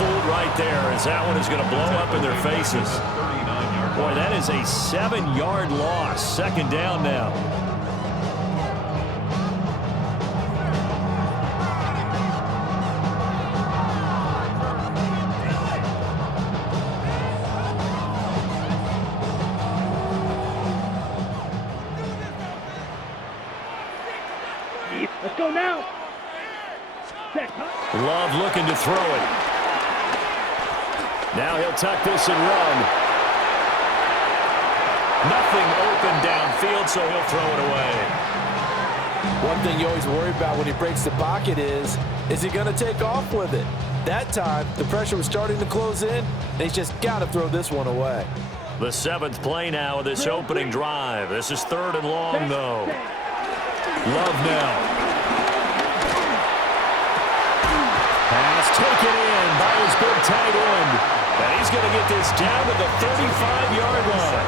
fooled right there, as that one is going to blow up in their faces. Boy, that is a 7-yard loss. Second down now. Let's go now. Love looking to throw it. Now he'll tuck this and run. Nothing open downfield, so he'll throw it away. One thing you always worry about when he breaks the pocket is he going to take off with it? That time, the pressure was starting to close in, and he's just got to throw this one away. The 7th play now of this opening drive. This is 3rd and long, though. Love now. Pass taken in by his big tight end. And he's going to get this down to the 35-yard line.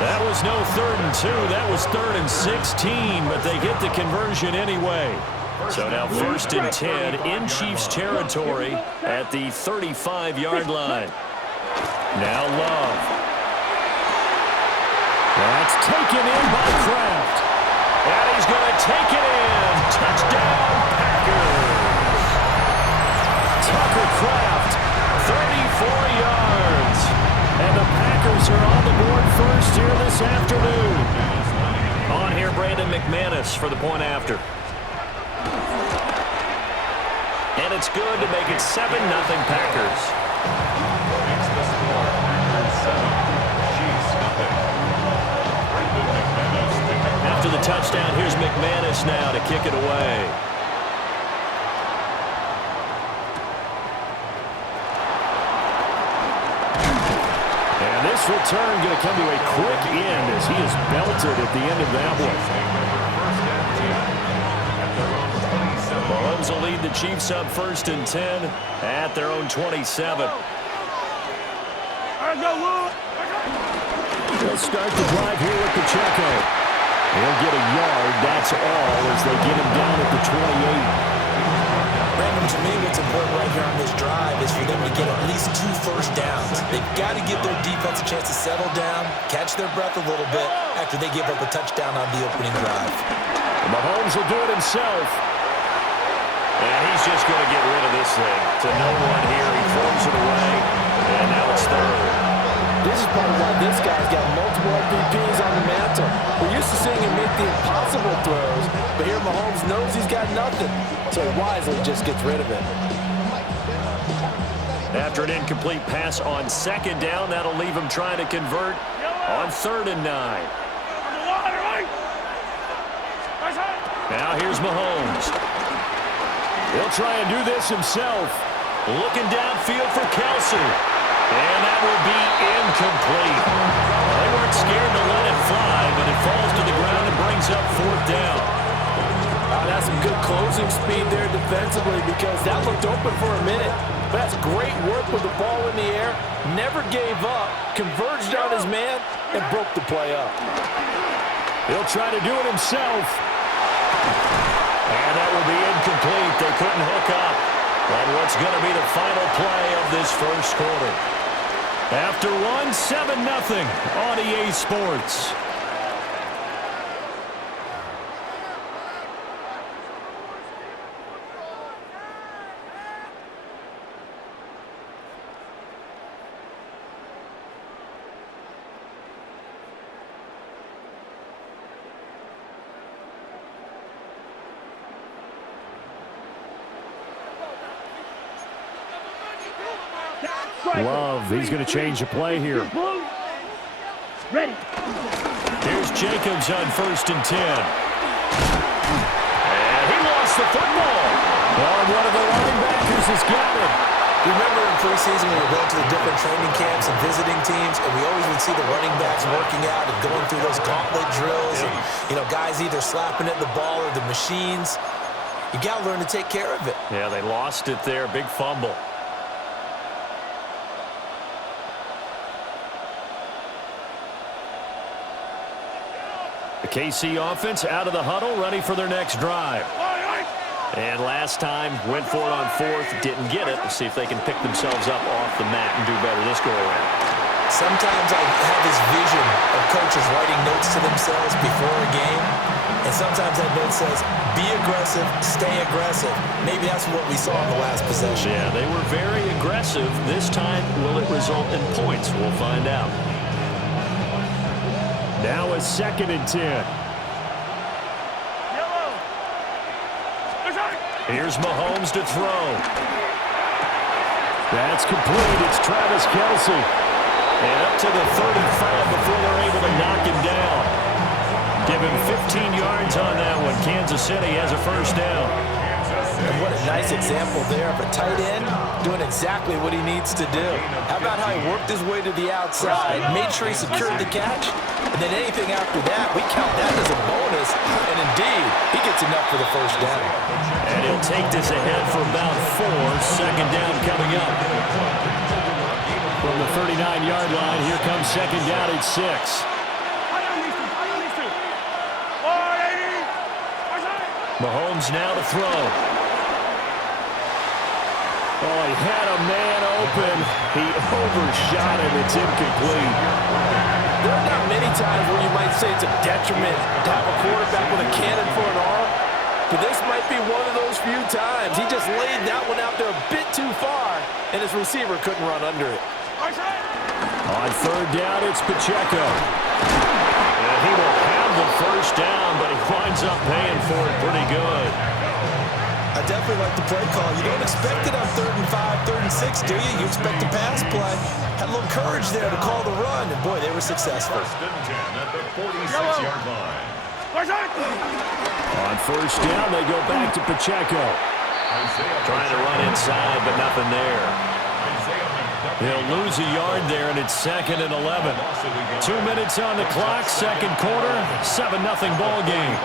That was no 3rd and 2. That was 3rd and 16, but they get the conversion anyway. So now 1st and 10 in Chiefs territory at the 35-yard line. Now Love. That's taken in by Kraft. And he's going to take it in. Touchdown, Packers. Tucker Kraft, 34 yards. And the Packers are on the board first here this afternoon. On here, Brandon McManus for the point after. And it's good to make it 7-0 Packers. After the touchdown, here's McManus now to kick it away. And this return going to come to a quick end as he is belted at the end of that one. Mahomes will lead the Chiefs up 1st and 10 at their own 27. They'll start the drive here with Pacheco. He'll get a yard, that's all, as they get him down at the 28. Brandon, to me, what's important right here on this drive is for them to get at least 2 first downs. They've got to give their defense a chance to settle down, catch their breath a little bit after they give up a touchdown on the opening drive. And Mahomes will do it himself. And he's just going to get rid of this thing. To no one here, he throws it away, and now it's 3rd. This is probably why this guy's got multiple MVPs on the mantle. We're used to seeing him make the impossible throws, but here Mahomes knows he's got nothing, so he wisely just gets rid of it. After an incomplete pass on 2nd down, that'll leave him trying to convert on 3rd and 9. Now here's Mahomes. He'll try and do this himself. Looking downfield for Kelsey. And that will be incomplete. They weren't scared to let it fly, but it falls to the ground and brings up 4th down. That's some good closing speed there defensively because that looked open for a minute. But that's great work with the ball in the air. Never gave up, converged on his man, and broke the play up. He'll try to do it himself. And that will be incomplete. They couldn't hook up on what's going to be the final play of this first quarter. After one, 7-0 on EA Sports. Love, he's going to change the play here. Ready. Here's Jacobs on 1st and 10. And he lost the football. Oh, one of the linebackers has got it. You remember in preseason when we went to the different training camps and visiting teams, and we always would see the running backs working out and going through those gauntlet drills, and guys either slapping at the ball or the machines. You got to learn to take care of it. Yeah, they lost it there. Big fumble. The KC offense out of the huddle, ready for their next drive. And last time, went for it on fourth, didn't get it. Let's see if they can pick themselves up off the mat and do better this go-around. Sometimes I have this vision of coaches writing notes to themselves before a game, and sometimes that note says, be aggressive, stay aggressive. Maybe that's what we saw in the last possession. Yeah, they were very aggressive. This time, will it result in points? We'll find out. Now a 2nd and 10. Here's Mahomes to throw. That's complete. It's Travis Kelce. And up to the 35 before they're able to knock him down. Give him 15 yards on that one. Kansas City has a first down. And what a nice example there of a tight end doing exactly what he needs to do. How about how he worked his way to the outside, made sure he secured the catch, and then anything after that, we count that as a bonus. And indeed, he gets enough for the first down. And he'll take this ahead for about 4. 2nd down coming up. From the 39-yard line, here comes 2nd down at 6. Mahomes now to throw. Oh, he had a man open. He overshot him. It's incomplete. There are not many times where you might say it's a detriment to have a quarterback with a cannon for an arm, but this might be one of those few times. He just laid that one out there a bit too far, and his receiver couldn't run under it. On 3rd down, it's Pacheco. And he will have the first down, but he winds up paying for it pretty good. I definitely like the play call. You don't expect it on 3rd and 5, 3rd and 6, do you? You expect a pass play. Had a little courage there to call the run, and boy, they were successful. 1st and 10 at the 46-yard line. On 1st down, they go back to Pacheco. Trying to run inside, but nothing there. He'll lose a yard there, and it's 2nd and 11. 2 minutes on the clock, 2nd quarter, 7-0 ball game.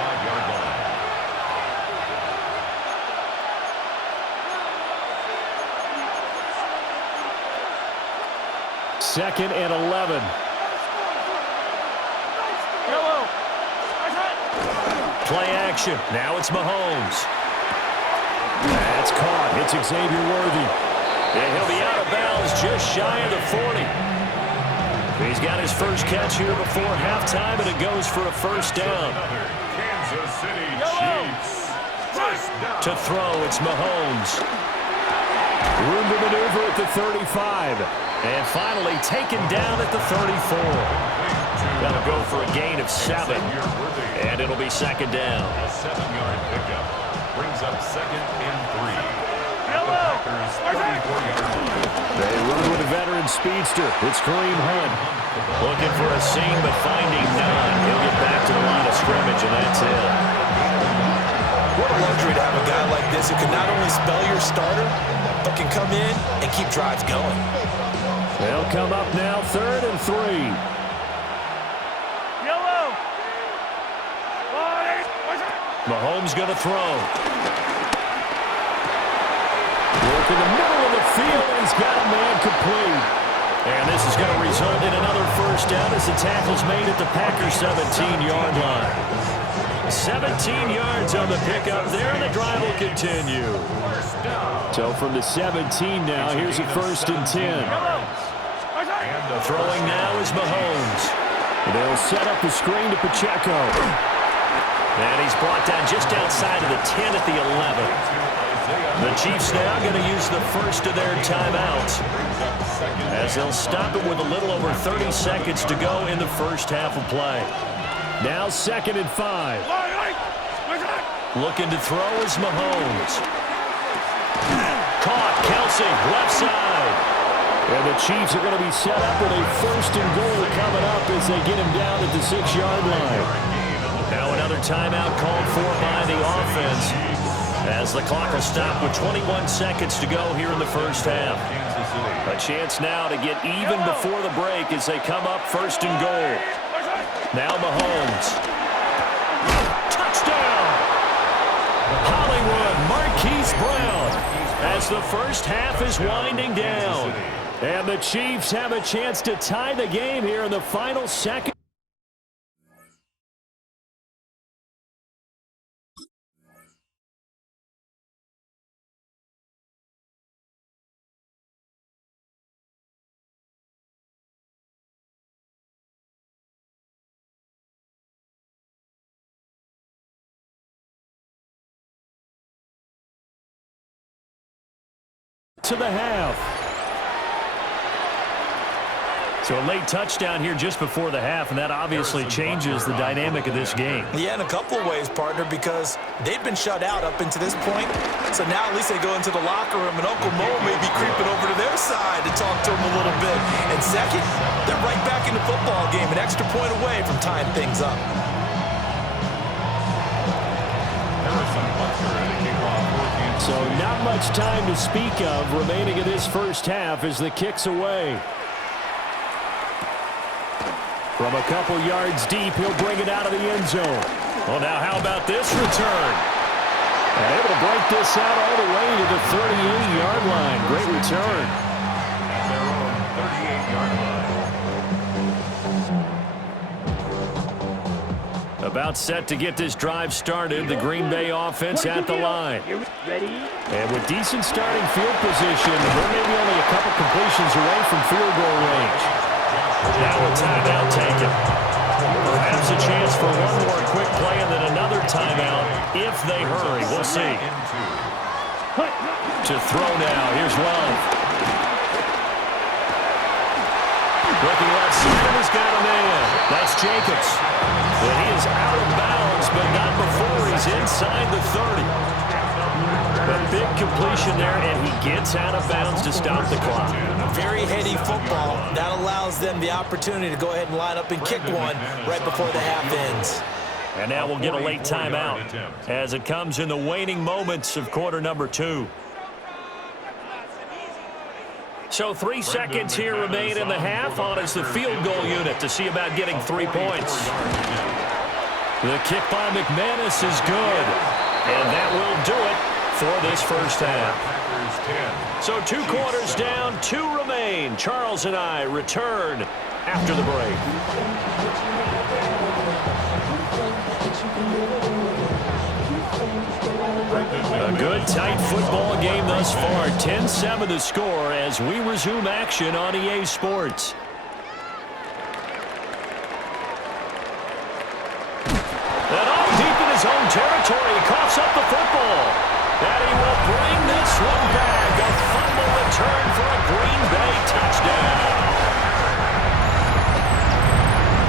Second and 11. Play action. Now it's Mahomes. That's caught. It's Xavier Worthy. And he'll be out of bounds just shy of the 40. He's got his first catch here before halftime, and it goes for a first down. Kansas City Chiefs. First down. To throw, it's Mahomes. Room to maneuver at the 35. And finally taken down at the 34. That'll go for a gain of 7. And it'll be 2nd down. A 7-yard pickup brings up 2nd and 3. Packers 34-yard line. They run with a veteran speedster. It's Kareem Hunt. Looking for a seam, but finding none. He'll get back to the line of scrimmage, and that's it. What a luxury to have a guy like this who can not only spell your starter, but can come in and keep drives going. They'll come up now, 3rd and 3. Mahomes going to throw. Work in the middle of the field, and he's got a man complete. And this is going to result in another first down as the tackle's made at the Packers' 17-yard line. 17 yards on the pickup there, and the drive will continue. So from the 17 now, here's a 1st and 10. Throwing now is Mahomes. They'll set up the screen to Pacheco. And he's brought down just outside of the 10 at the 11. The Chiefs now going to use the first of their timeouts, as they'll stop it with a little over 30 seconds to go in the first half of play. Now 2nd and 5. Looking to throw is Mahomes. Caught, Kelce, left side. And the Chiefs are going to be set up with a 1st and goal coming up as they get him down at the 6-yard line. Now another timeout called for by the offense, as the clock will stop with 21 seconds to go here in the first half. A chance now to get even before the break as they come up 1st and goal. Now Mahomes. Touchdown! Hollywood, Marquise Brown, as the first half is winding down. And the Chiefs have a chance to tie the game here in the final second. minutes of the half. So a late touchdown here just before the half, and that obviously changes the dynamic of this game. Yeah, in a couple of ways, partner, because they've been shut out up until this point. So now at least they go into the locker room, and Uncle Mo may be creeping over to their side to talk to them a little bit. And second, they're right back in the football game, an extra point away from tying things up. So not much time to speak of remaining in this first half as the kick's away. From a couple yards deep, he'll bring it out of the end zone. Well, now how about this return? And able to break this out all the way to the 38-yard line. Great return. At their own 38-yard line. About set to get this drive started. The Green Bay offense at the line. Ready? And with decent starting field position, they're maybe only a couple completions away from field goal range. Now a timeout taken. Perhaps a chance for one more quick play and then another timeout if they hurry. We'll see. To throw now. Here's Love. Looking left side, and he's got a man. That's Jacobs. But he is out of bounds, but not before he's inside the 30. A big completion there, and he gets out of bounds to stop the clock. Very heady football. That allows them the opportunity to go ahead and line up and kick one right before the half ends. And now we'll get a late timeout as it comes in the waning moments of quarter number 2. So 3 seconds here remain in the half on as the field goal unit to see about getting 3 points. The kick by McManus is good, and that will do it for this first half. So 2 quarters down, 2 remain. Charles and I return after the break. A good, tight football game thus far. 10-7 the score as we resume action on EA Sports. And off deep in his own territory, he coughs up the football. And he will bring this one back. A fumble return for a Green Bay touchdown.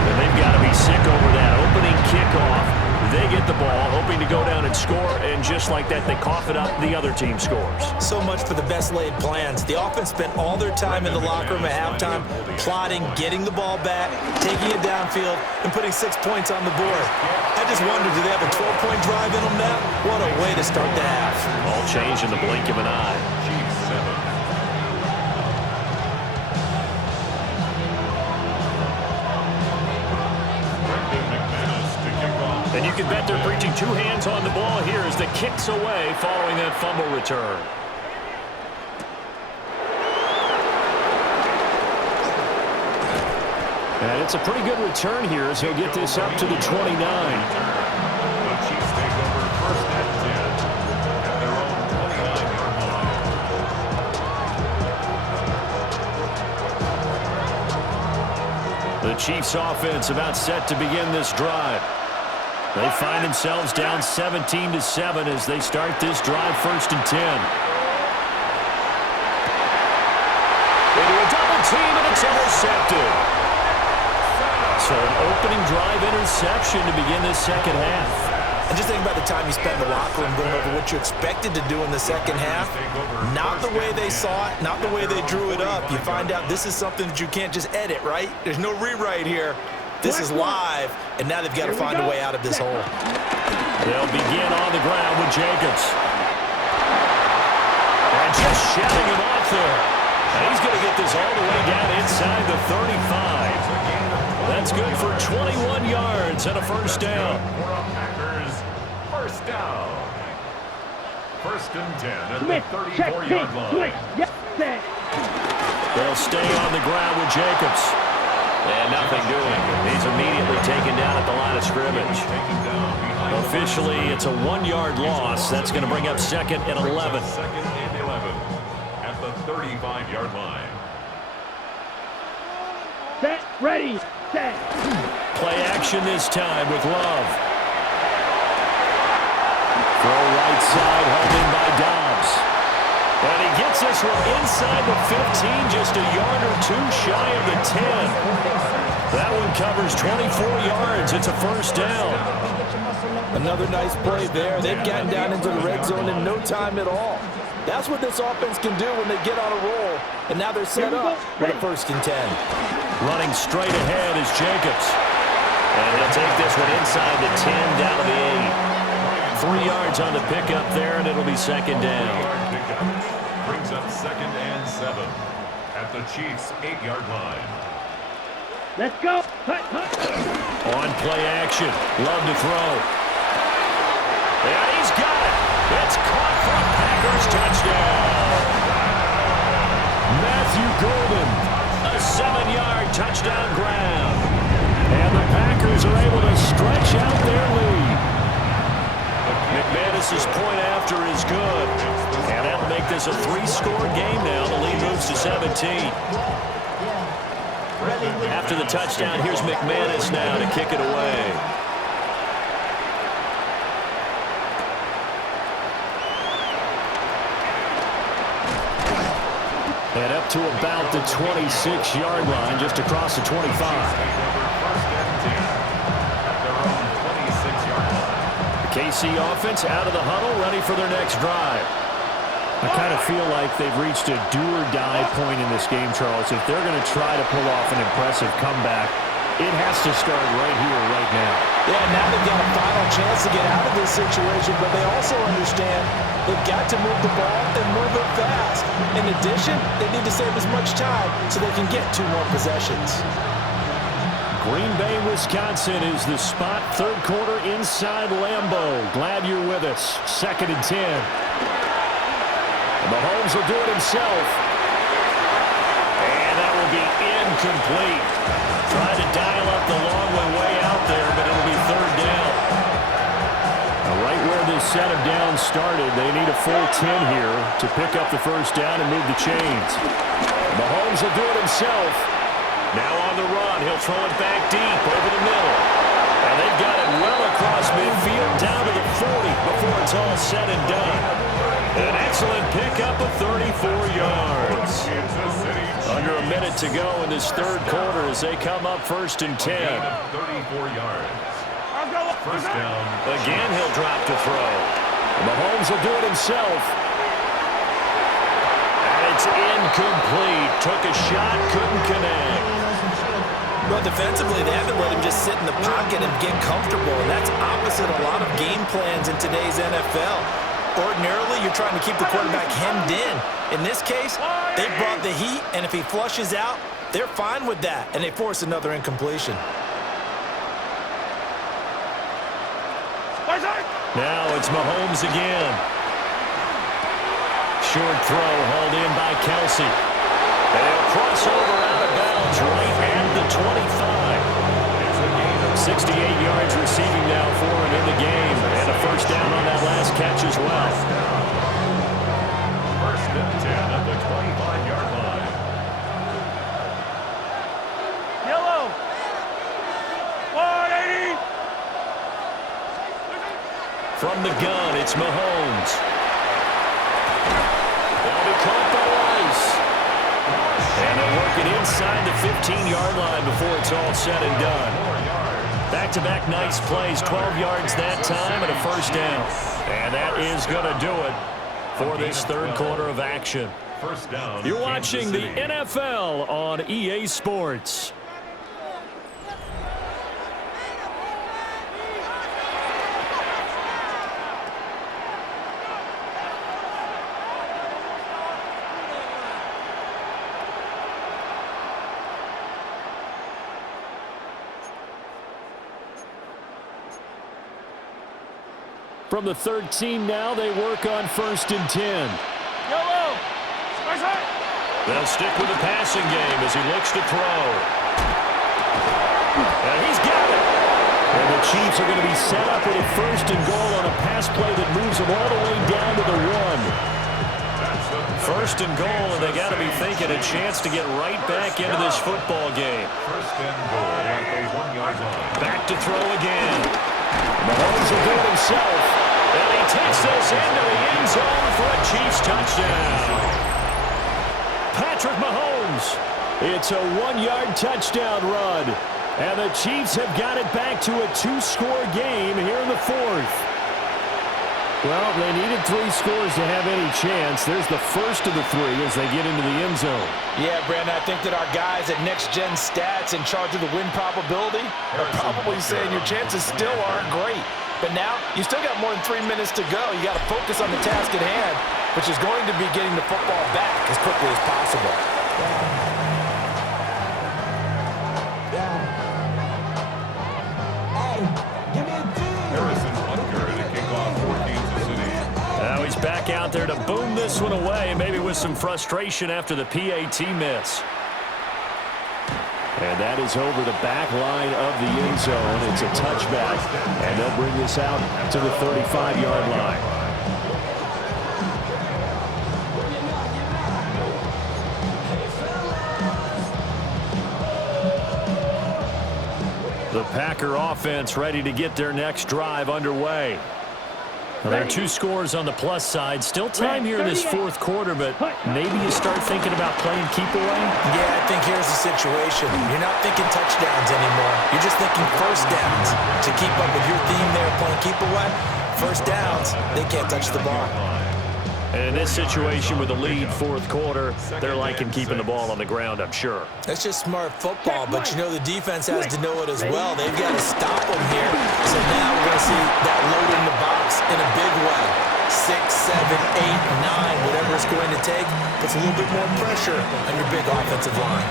And they've got to be sick over that opening kickoff. They get the ball, hoping to go down and score, and just like that, they cough it up. The other team scores. So much for the best laid plans. The offense spent all their time in the locker room at halftime plotting, getting the ball back, taking it downfield, and putting 6 points on the board. I just wonder, do they have a 12-point drive in them now? What a way to start the half. All change in the blink of an eye. And you can bet they're preaching 2 hands on the ball here as the kick's away following that fumble return. And it's a pretty good return here as he'll get this up to the 29. The Chiefs take over first and 10 at their own 29-yard line. The Chiefs offense about set to begin this drive. They find themselves down 17-7 as they start this drive first and 10. Into a double team, and it's intercepted. So an opening drive interception to begin this second half. And just think about the time you spent in the locker room going over what you expected to do in the second half. Not the way they saw it, not the way they drew it up. You find out this is something that you can't just edit, right? There's no rewrite here. This is live, and now they've got to find a way out of this hole. They'll begin on the ground with Jacobs. And just shedding him off there. And he's going to get this all the way down inside the 35. That's good for 21 yards and a first down. Packers, first down. First and 10 at the 34-yard line. They'll stay on the ground with Jacobs. And nothing doing. He's immediately taken down at the line of scrimmage. Officially, it's a 1-yard loss. That's going to bring up second and 11. Second and 11 at the 35-yard line. Set, ready, set. Play action this time with Love. Throw right side, held in by Dobbs. And he gets this one inside the 15, just a yard or two shy of the 10. That one covers 24 yards. It's a first down. Another nice play there. They've gotten down into the red zone in no time at all. That's what this offense can do when they get on a roll. And now they're set up with a 1st and 10. Running straight ahead is Jacobs. And he'll take this one inside the 10 down to the 8. 3 yards on the pickup there, and it'll be 2nd down. Brings up 2nd and 7 at the Chiefs' 8-yard line. Let's go. Hut, hut. On play action. Love to throw. Yeah, he's got it. It's caught for a Packers touchdown. Matthew Golden, a 7-yard touchdown grab. And the Packers are able to stretch out their lead. McManus's point after is good. And that'll make this a 3-score game now. The lead moves to 17. After the touchdown, here's McManus now to kick it away. And up to about the 26-yard line, just across the 25. The KC offense out of the huddle, ready for their next drive. I kind of feel like they've reached a do-or-die point in this game, Charles. If they're going to try to pull off an impressive comeback, it has to start right here, right now. Yeah, now they've got a final chance to get out of this situation, but they also understand they've got to move the ball and move it fast. In addition, they need to save as much time so they can get 2 more possessions. Green Bay, Wisconsin is the spot. 3rd quarter inside Lambeau. Glad you're with us. 2nd and 10. Mahomes will do it himself. And that will be incomplete. Tried to dial up the long way out there, but it'll be 3rd down. Now, right where this set of downs started, they need a full 10 here to pick up the 1st down and move the chains. Mahomes will do it himself. Now on the run, he'll throw it back deep over the middle. And they've got it well across midfield down to the 40 before it's all said and done. An excellent pickup of 34 yards. Under a minute to go in this 3rd quarter as they come up 1st and 10. 34 yards. 1st down. Again, he'll drop to throw. Mahomes will do it himself. And it's incomplete. Took a shot, couldn't connect. Well, defensively, they haven't let him just sit in the pocket and get comfortable, and that's opposite a lot of game plans in today's NFL. Ordinarily, you're trying to keep the quarterback hemmed in. In this case, they brought the heat, and if he flushes out, they're fine with that, and they force another incompletion. Now it's Mahomes again. Short throw hauled in by Kelsey. And he'll cross over out of bounds right at the 25. 68 yards receiving now for him in the game. And a 1st down on that last catch as well. 1st and 10 at the 25-yard line. Yellow. 180. From the gun, it's Mahomes. That'll be caught by Rice. And they'll work it inside the 15-yard line before it's all said and done. Back-to-back nice plays, 12 yards that time and a 1st down. And that is going to do it for this 3rd quarter of action. 1st down. You're watching the NFL on EA Sports. From the 13 now, they work on 1st and 10. Yellow. They'll stick with the passing game as he looks to throw. And he's got it. And the Chiefs are going to be set up with a 1st and goal on a pass play that moves them all the way down to the 1. 1st and goal, and they got to be thinking a chance to get right back into this football game. 1st and goal at the 1-yard line. Back to throw again. Mahomes will do it himself. And he takes this into the end zone for a Chiefs touchdown. Patrick Mahomes. It's a 1-yard touchdown run. And the Chiefs have got it back to a 2-score game here in the fourth. Well, they needed 3 scores to have any chance. There's the first of the 3 as they get into the end zone. Yeah, Brandon, I think that our guys at Next Gen Stats in charge of the win probability are probably saying your chances still aren't great. But now, you still got more than 3 minutes to go. You got to focus on the task at hand, which is going to be getting the football back as quickly as possible. Now he's back out there to boom this one away, maybe with some frustration after the PAT miss. And that is over the back line of the end zone. It's a touchback, and they'll bring this out to the 35-yard line. The Packer offense ready to get their next drive underway. Well, there are 2 scores on the plus side. Still time here in this fourth quarter, but maybe you start thinking about playing keep away? Yeah, I think here's the situation. You're not thinking touchdowns anymore. You're just thinking first downs. To keep up with your theme there, playing keep away, first downs, they can't touch the ball. And in this situation with the lead fourth quarter, they're liking keeping the ball on the ground, I'm sure. That's just smart football, but you know the defense has to know it as well. They've got to stop them here. So now we're going to see that load in the box in a big way. 6, 7, 8, 9, whatever it's going to take, puts a little bit more pressure on your big offensive line.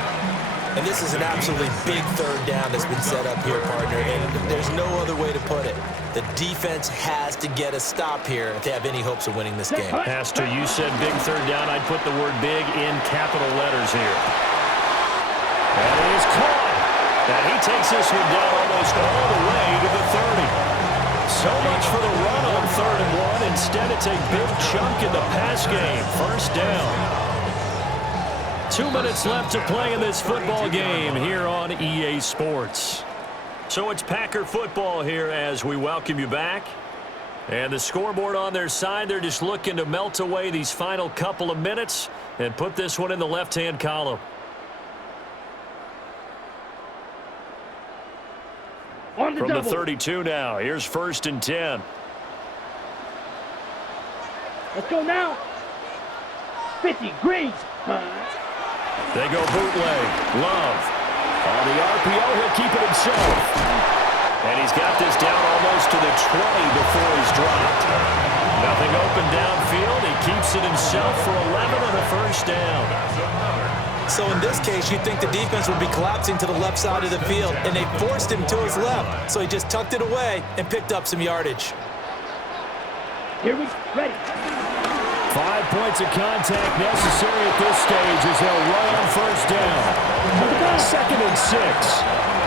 And this is an absolutely big third down that's been set up here, partner, and there's no other way to put it. The defense has to get a stop here if they have any hopes of winning this game. Pastor, you said big third down. I'd put the word big in capital letters here. And it is caught. And he takes this one down almost all the way to the 30. So much for the run on 3rd and 1. Instead, it's a big chunk in the pass game. First down. 2 minutes left to play in this football game here on EA Sports. So it's Packer football here as we welcome you back. And the scoreboard on their side, they're just looking to melt away these final couple of minutes and put this one in the left-hand column. From the 32 now, here's 1st and 10. Let's go now. 50, green. They go bootleg. Love. On the RPO, he'll keep it himself. And he's got this down almost to the 20 before he's dropped. Nothing open downfield. He keeps it himself for 11 and a first down. So in this case, you'd think the defense would be collapsing to the left side of the field, and they forced him to his left. So he just tucked it away and picked up some yardage. Here we ready. 5 points of contact necessary at this stage as they'll run on first down. 2nd and 6. It's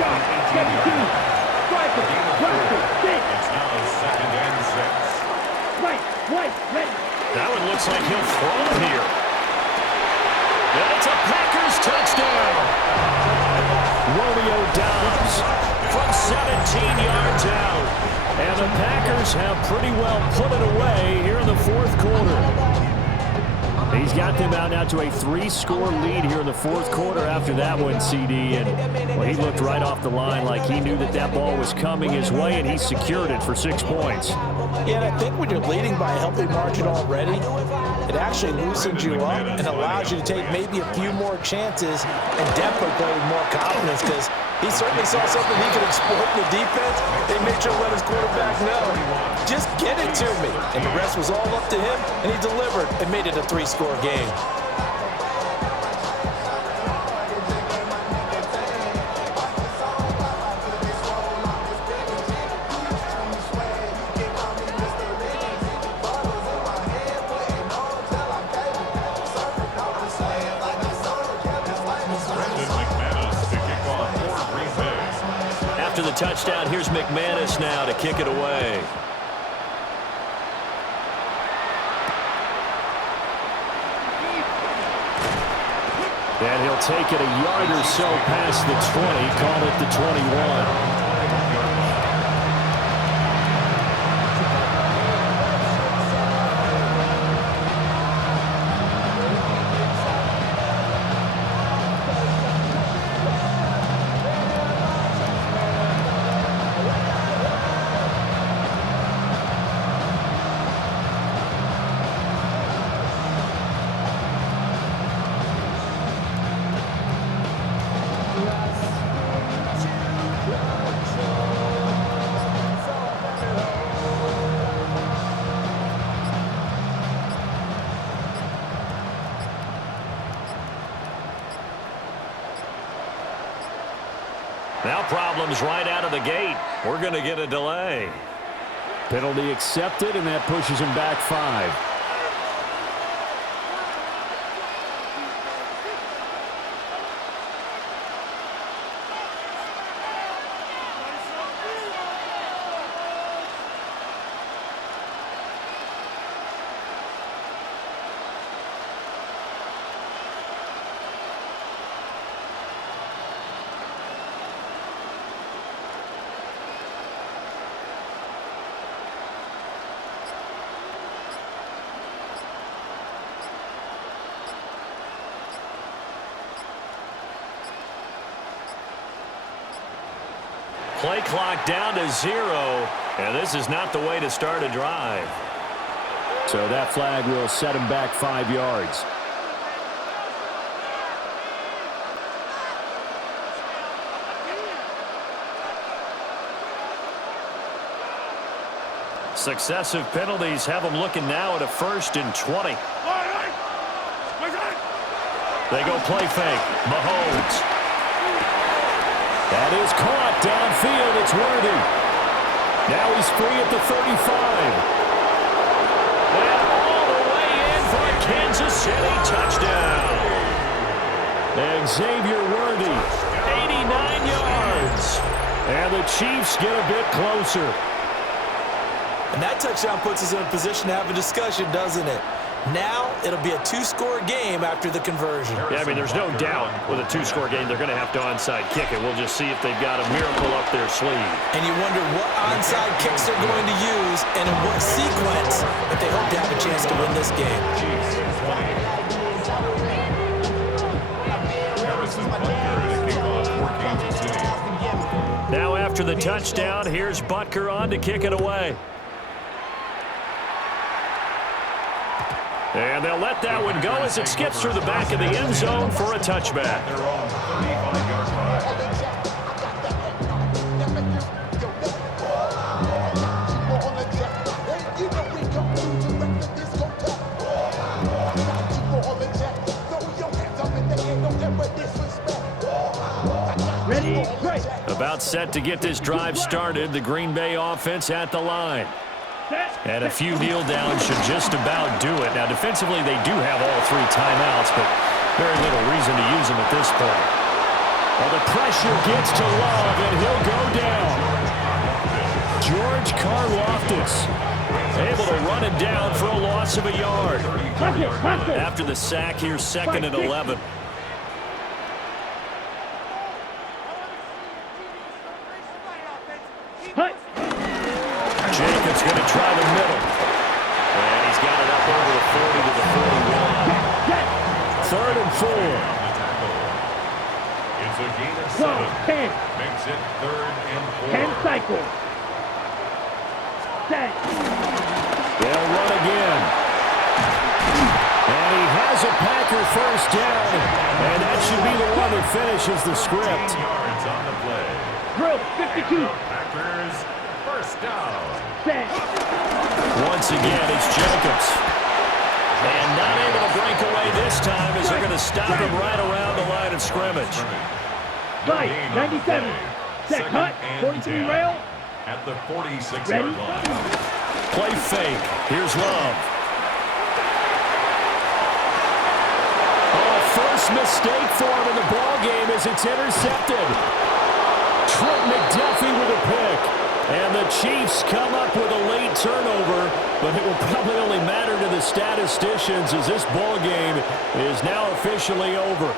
now 2nd and 6. Right, ready. That one looks like he'll throw it here. And it's a Packers touchdown. Romeo Dobbs from 17 yards out. And the Packers have pretty well put it away here in the fourth quarter. He's got them out now to a 3-score lead here in the fourth quarter after that one, CD. And well, he looked right off the line like he knew that that ball was coming his way, and he secured it for 6 points. Yeah, and I think when you're leading by a healthy margin already, it actually loosens you up and allows you to take maybe a few more chances and definitely play with more confidence because he certainly saw something he could exploit in the defense. They made sure to let his quarterback know, just get it to me. And the rest was all up to him, and he delivered and made it a 3-score game. After the touchdown, here's McManus now to kick it away. And he'll take it a yard or so past the 20, call it the 21. Now problems right out of the gate. We're going to get a delay. Penalty accepted, and that pushes him back 5. Play clock down to 0, and this is not the way to start a drive. So that flag will set him back 5 yards. Successive penalties have them looking now at a 1st and 20. They go play fake. Mahomes. That is caught downfield. It's Worthy. Now he's free at the 35. And all the way in for a Kansas City touchdown. And Xavier Worthy, 89 yards. and the Chiefs get a bit closer. And that touchdown puts us in a position to have a discussion, doesn't it? Now it'll be a 2-score game after the conversion. Yeah, I mean, there's no doubt with a 2-score game they're going to have to onside kick it. We'll just see if they've got a miracle up their sleeve. And you wonder what onside kicks they're going to use and in what sequence if they hope to have a chance to win this game. Now after the touchdown, here's Butker on to kick it away. And they'll let that one go as it skips through the back of the end zone for a touchback. Ready, right. About set to get this drive started, the Green Bay offense at the line. And a few kneel downs should just about do it. Now, defensively, they do have all 3 timeouts, but very little reason to use them at this point. Well, the pressure gets to Love, and he'll go down. George Karlaftis able to run it down for a loss of a yard. Hunter. After the sack, here's 2nd and 11. Hut. Jacobs going to try the middle. And he's got it up over the 40 to the 41. 3rd and 4. It's a gain of 10. 7. Makes it 3rd and 4. 10 cycle. Set. They'll run again. And he has a Packer first down. And that should be the one that finishes the script. 15 yards on the play. Drill 52. Packers first down. Set. Once again, it's Jacobs. And not able to break away this time as they're going to stop him right around the line of scrimmage. Right, 97. Set cut. 43 rail. At the 46-yard Ready? line. Play fake. Here's Love. First mistake for him in the ballgame as it's intercepted. Trent McDuffie with a pick. And the Chiefs come up with a late turnover, but it will probably only matter to the statisticians as this ballgame is now officially over.